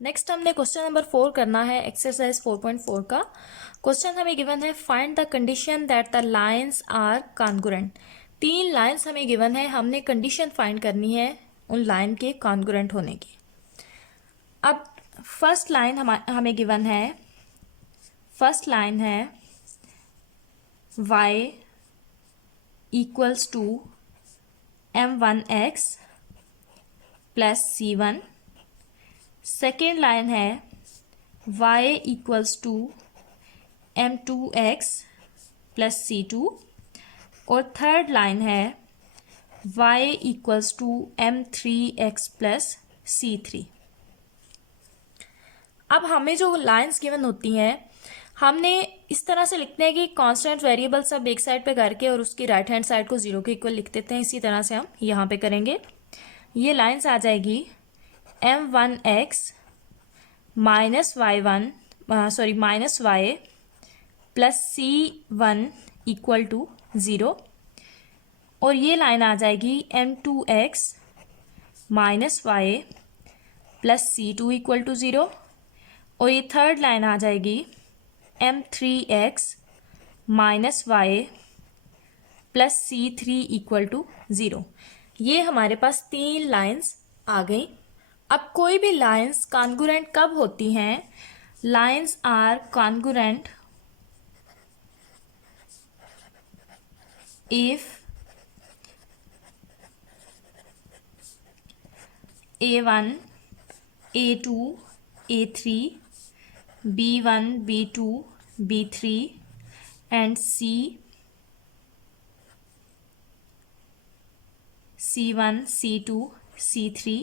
Next हमने question number 4 करना है एक्सरसाइज 4.4 का। क्वेश्चन हमें गिवन है find the condition that the lines are congruent. 3 lines हमें गिवन है, हमने कंडीशन फाइंड करनी है उन लाइन के कॉन्ग्रुएंट होने की। अब फर्स्ट लाइन हमें गिवन है, फर्स्ट लाइन है y equals to m1x plus c1। Second line है y equals to m2x plus c2 और थर्ड लाइन है y equals to m3x plus c3। अब हमें जो लाइंस गिवन होती हैं हमने इस तरह से लिखते हैं कि कांस्टेंट वेरिएबल सब एक साइड पे करके और उसकी राइट हैंड साइड को 0 के इक्वल लिख देते हैं। इसी तरह से हम यहाँ पे करेंगे। ये लाइंस आ जाएगी m1x minus y plus c1 equal to 0 और ये लाइन आ जाएगी m2x minus y plus c2 equal to 0 और ये थर्ड लाइन आ जाएगी m3x minus y plus c3 equal to 0। ये हमारे पास 3 लाइंस आ गई। अब कोई भी लाइंस कॉन्ग्रुएंट कब होती हैं? Lines are congruent if a1 a2 a3 b1 b2 b3 and c1 c2 c3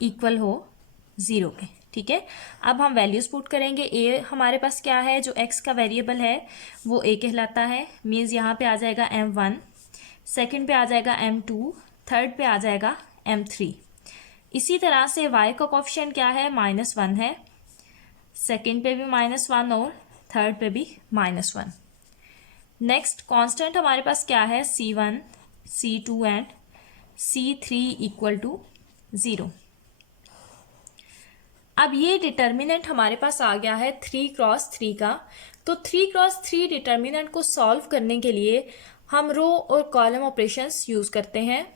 equal हो 0 के। ठीक है, अब हम वैल्यूज पुट करेंगे। a हमारे पास क्या है, जो x का वेरिएबल है वो a कहलाता है, मीन्स यहाँ पे आ जाएगा m1, सेकंड पे आ जाएगा m2, थर्ड पे आ जाएगा m3। इसी तरह से y का कोफिशिएंट क्या है, -1 है, सेकंड पे भी -1 और थर्ड पे भी -1। नेक्स्ट कांस्टेंट हमारे पास क्या है, c1 c2 and c3 equal to 0। अब ये डिटर्मिनेंट हमारे पास आ गया है 3x3 का। तो 3x3 डिटर्मिनेंट को सॉल्व करने के लिए हम रो और कॉलम ऑपरेशंस यूज़ करते हैं।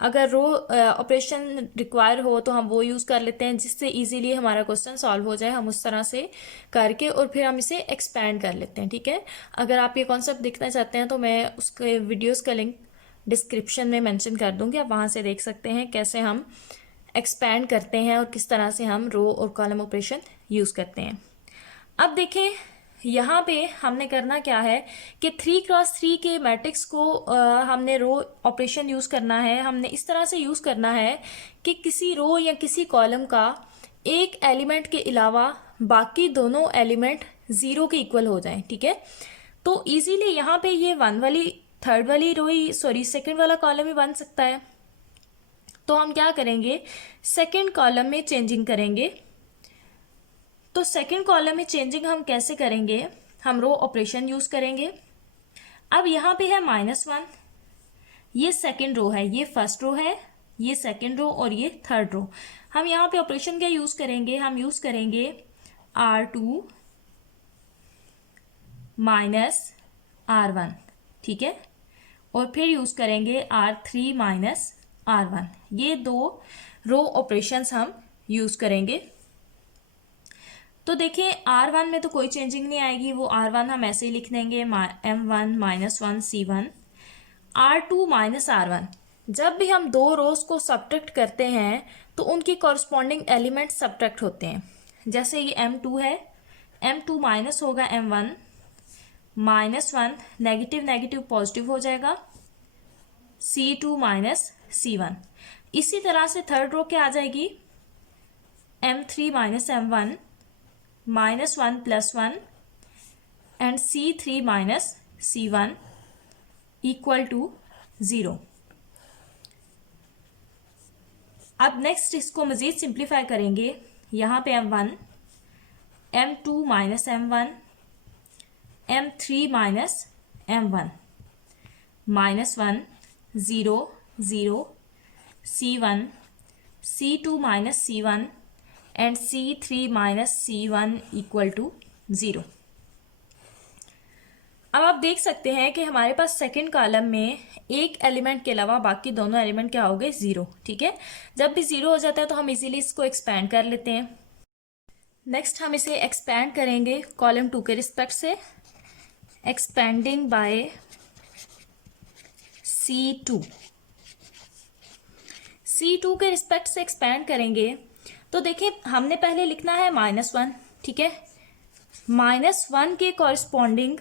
अगर रो ऑपरेशन रिक्वायर हो तो हम वो यूज़ कर लेते हैं, जिससे इजीली हमारा क्वेश्चन सॉल्व हो जाए। हम उस तरह से करके और फिर हम इसे एक्सपैंड कर लेते हैं। ठीक है, अगर आप ये कॉन्सेप्ट देखना चाहते हैं तो मैं उसके वीडियोस का लिंक डिस्क्रिप्शन में मेंशन कर दूंगी, आप वहाँ से देख सकते हैं कैसे हम एक्सपैंड करते हैं और किस तरह से हम रो और कॉलम ऑपरेशन यूज़ करते हैं। अब देखें यहाँ पे हमने करना क्या है कि 3x3 के मैट्रिक्स को हमने रो ऑपरेशन यूज़ करना है। हमने इस तरह से यूज़ करना है कि किसी रो या किसी कॉलम का एक एलिमेंट के अलावा बाकी दोनों एलिमेंट 0 के इक्वल हो जाएं। ठीक है, तो इजीली यहाँ पे ये 1 वाली थर्ड वाली रो ही सेकेंड वाला कॉलम ही बन सकता है। तो हम क्या करेंगे, सेकेंड कॉलम में चेंजिंग करेंगे। तो सेकेंड कॉलम में चेंजिंग हम कैसे करेंगे, हम रो ऑपरेशन यूज करेंगे। अब यहाँ पे है -1, ये सेकेंड रो है, ये फर्स्ट रो है, ये सेकेंड रो और ये थर्ड रो। हम यहाँ पे ऑपरेशन क्या यूज करेंगे, हम यूज करेंगे R2 माइनस R1। ठीक है, और फिर यूज करेंगे R3 माइनस R1। ये 2 रो ऑपरेशंस हम यूज करेंगे। तो देखिए R1 में तो कोई चेंजिंग नहीं आएगी, वो R1 हम ऐसे ही लिख देंगे m1 -1 c1। R2 minus R1, जब भी हम 2 रोज को सब्ट्रैक्ट करते हैं तो उनकी कॉरस्पॉन्डिंग एलिमेंट सब्ट्रैक्ट होते हैं। जैसे ये m2 है, m2 माइनस होगा m1, -1 नेगेटिव नेगेटिव पॉजिटिव हो जाएगा, c2 माइनस c1। इसी तरह से थर्ड रो क्या आ जाएगी, m3 minus m1 -1 plus 1 and c3 minus c1 equal to 0। अब नेक्स्ट इसको मजीद सिंप्लीफाई करेंगे। यहाँ पे m1 m2 minus m1 m3 minus m1 -1 0 0 c1 c2 minus c1 and C3 minus C1 equal to 0। अब आप देख सकते हैं कि हमारे पास सेकंड कॉलम में एक एलिमेंट के अलावा बाकी दोनों एलिमेंट क्या हो गए, 0। ठीक है, जब भी 0 हो जाता है तो हम इजीली इसको एक्सपैंड कर लेते हैं। नेक्स्ट हम इसे एक्सपैंड करेंगे कॉलम 2 के रिस्पेक्ट से, एक्सपेंडिंग बाय C2 के रिस्पेक्ट से एक्सपैंड करेंगे तो देखिए हमने पहले लिखना है -1। ठीक है, -1 के कॉरस्पॉन्डिंग,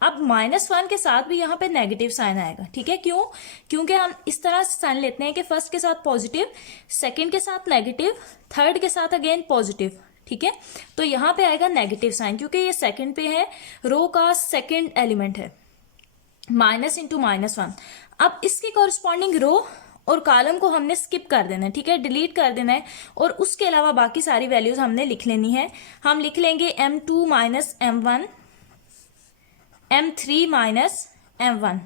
अब -1 के साथ भी यहाँ पे नेगेटिव साइन आएगा। ठीक है, क्यों? क्योंकि हम इस तरह से साइन लेते हैं कि फर्स्ट के साथ पॉजिटिव, सेकंड के साथ नेगेटिव, थर्ड के साथ अगेन पॉजिटिव। ठीक है, तो यहाँ पे आएगा नेगेटिव साइन क्योंकि ये सेकंड पे है, रो का सेकंड एलिमेंट है, माइनस इंटू -1। अब इसके कॉरस्पॉन्डिंग रो और कॉलम को हमने स्किप कर देना है। ठीक है, डिलीट कर देना है और उसके अलावा बाकी सारी वैल्यूज हमने लिख लेनी है। हम लिख लेंगे M2 minus M1, M3 minus M1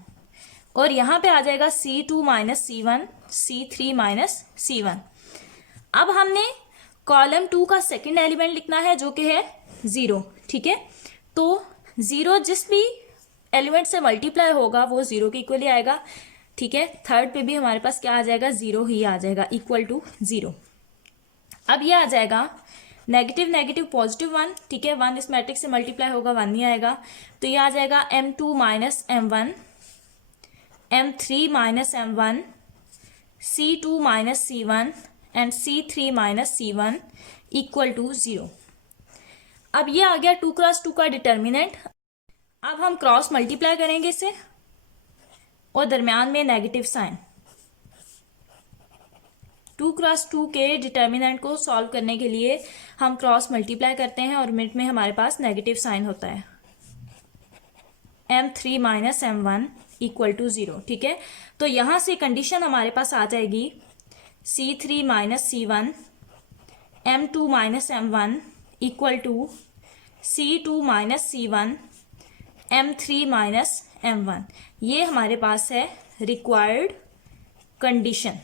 और यहाँ पे आ जाएगा C2 minus C1, C3 minus C1। अब हमने कॉलम 2 का सेकंड एलिमेंट लिखना है जो कि है 0। ठीक है, तो 0 जिस भी एलिमेंट से मल्टीप्लाई होगा वो 0 के इक्वल ही आएगा। ठीक है, थर्ड पे भी हमारे पास क्या आ जाएगा, 0 ही आ जाएगा, इक्वल टू 0। अब ये आ जाएगा नेगेटिव नेगेटिव पॉजिटिव 1। ठीक है, 1 इस मैट्रिक्स से मल्टीप्लाई होगा, 1 नहीं आएगा, तो ये आ जाएगा M2 minus M1, M3 minus M1, C2 minus C1 and C3 minus C1 equal to 0। अब ये आ गया 2 क्रॉस 2 का डिटर्मिनेंट। अब हम क्रॉस मल्टीप्लाई करेंगे इसे और दरमियान में नेगेटिव साइन। 2 क्रॉस 2 के डिटर्मिनेंट को सॉल्व करने के लिए हम क्रॉस मल्टीप्लाई करते हैं और मिड में हमारे पास नेगेटिव साइन होता है, M3 minus M1 equal to 0। ठीक है, तो यहां से कंडीशन हमारे पास आ जाएगी C3 minus C1, M2 minus M1 equal to C2 minus C1, M3 minus M1। ये हमारे पास है रिक्वायर्ड कंडीशन,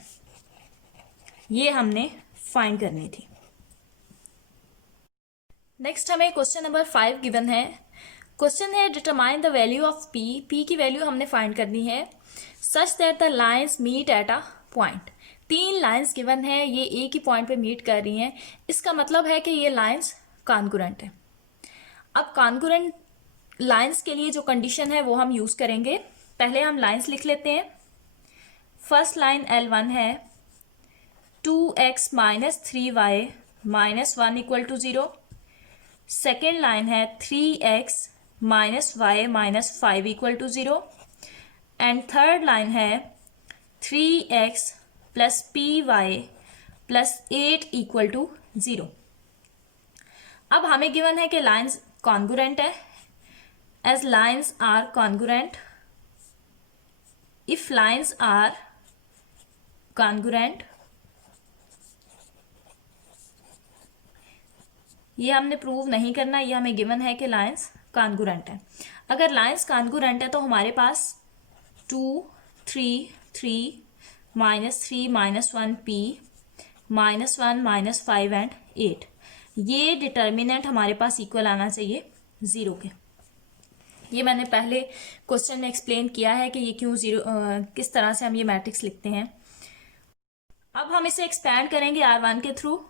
ये हमने फाइंड करनी थी। नेक्स्ट हमें क्वेश्चन नंबर 5 गिवन है। क्वेश्चन है determine the value of P की वैल्यू हमने फाइंड करनी है such that the lines meet at a point. 3 lines given है, ये एक ही पॉइंट पे मीट कर रही हैं, इसका मतलब है कि ये लाइन्स कॉन्ग्रुएंट है। अब कॉन्ग्रुएंट लाइन्स के लिए जो कंडीशन है वो हम यूज करेंगे। पहले हम लाइन्स लिख लेते हैं। फर्स्ट लाइन L1 है 2x minus 3y minus 1 equal to 0। Second line है 3x minus y minus 5 equal to 0 and third line है 3x plus py plus 8 equal to 0। अब हमें गिवन है कि लाइन्स कॉन्ग्रुएंट है। As lines are congruent, if lines are congruent, ये हमने prove नहीं करना, ये हमें गिवन है कि लाइन्स कॉन्ग्रुएंट है। अगर लाइन्स कॉन्ग्रुएंट है तो हमारे पास 2 3 3 minus 3 minus 1 p minus 1 minus 5 and 8, ये डिटर्मिनेंट हमारे पास इक्वल आना चाहिए 0 के। ये मैंने पहले क्वेश्चन में एक्सप्लेन किया है कि ये क्यों 0, किस तरह से हम ये मैट्रिक्स लिखते हैं। अब हम इसे एक्सपैंड करेंगे R1 के थ्रू,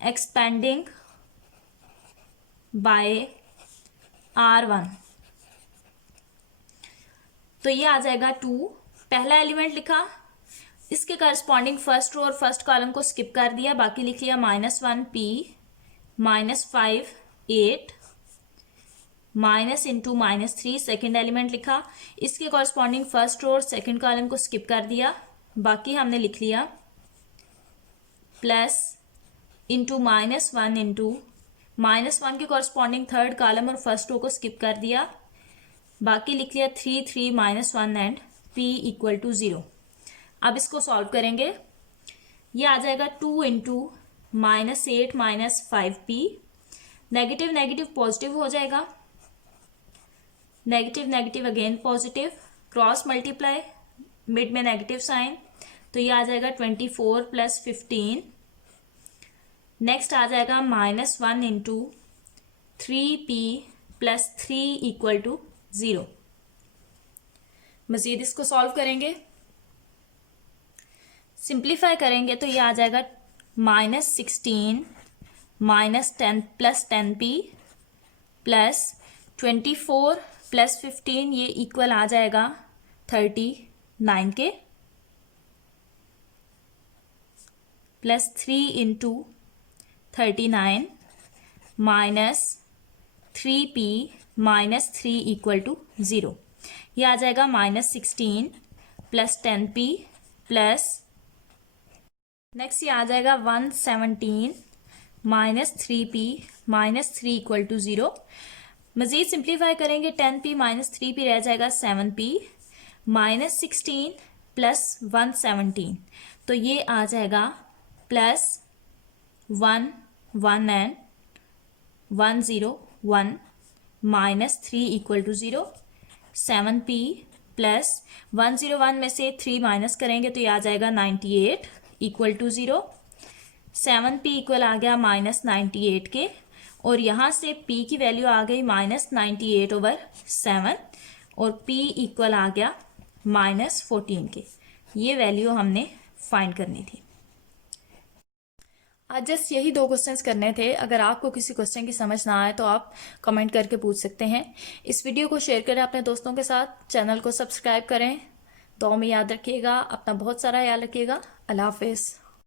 एक्सपेंडिंग बाय R1, तो ये आ जाएगा 2। पहला एलिमेंट लिखा, इसके करस्पॉन्डिंग फर्स्ट रो और फर्स्ट कॉलम को स्किप कर दिया, बाकी लिख लिया -1 p minus 5 8 minus into -3। Second element लिखा, इसके कॉरस्पॉन्डिंग फर्स्ट रो और सेकेंड कॉलम को स्किप कर दिया, बाकी हमने लिख लिया प्लस इंटू -1 इंटू -1 के कॉरस्पॉन्डिंग थर्ड कॉलम और फर्स्ट रो को स्किप कर दिया, बाकी लिख लिया 3 3 -1 एंड p इक्वल टू 0। अब इसको सॉल्व करेंगे, ये आ जाएगा 2 into -8 minus 5p, negative negative positive हो जाएगा, negative negative again positive, cross multiply, mid में नेगेटिव साइन, तो ये आ जाएगा 24 प्लस 15 नेक्स्ट आ जाएगा -1 into 3p plus 3 equal to 0। मजीद इसको सॉल्व करेंगे, सिंप्लीफाई करेंगे तो ये आ जाएगा -16 -10 प्लस 10p प्लस 24 प्लस 15, ये इक्वल आ जाएगा 39 के, plus 3 into 39 minus 3p minus 3 equal to 0। ये आ जाएगा -16 प्लस 10p प्लस, नेक्स्ट ये आ जाएगा 117 minus 3p minus 3 equal to 0। मजीद सिंप्लीफाई करेंगे 10p माइनस 3p रह जाएगा 7p माइनस 16 प्लस 117, तो ये आ जाएगा plus 1 1 and 101 minus 3 equal to 0। 7p plus 101 में से 3 माइनस करेंगे तो ये आ जाएगा 98 इक्वल टू 0। 7p इक्वल आ गया -98 के, और यहाँ से p की वैल्यू आ गई -98/7 और p इक्वल आ गया -14 के। ये वैल्यू हमने फाइंड करनी थी। आज जस्ट यही 2 क्वेश्चंस करने थे। अगर आपको किसी क्वेश्चन की समझ ना आए तो आप कमेंट करके पूछ सकते हैं। इस वीडियो को शेयर करें अपने दोस्तों के साथ, चैनल को सब्सक्राइब करें। दुआ में याद रखिएगा, अपना बहुत सारा ख्याल रखिएगा। अल्लाह हाफिज़।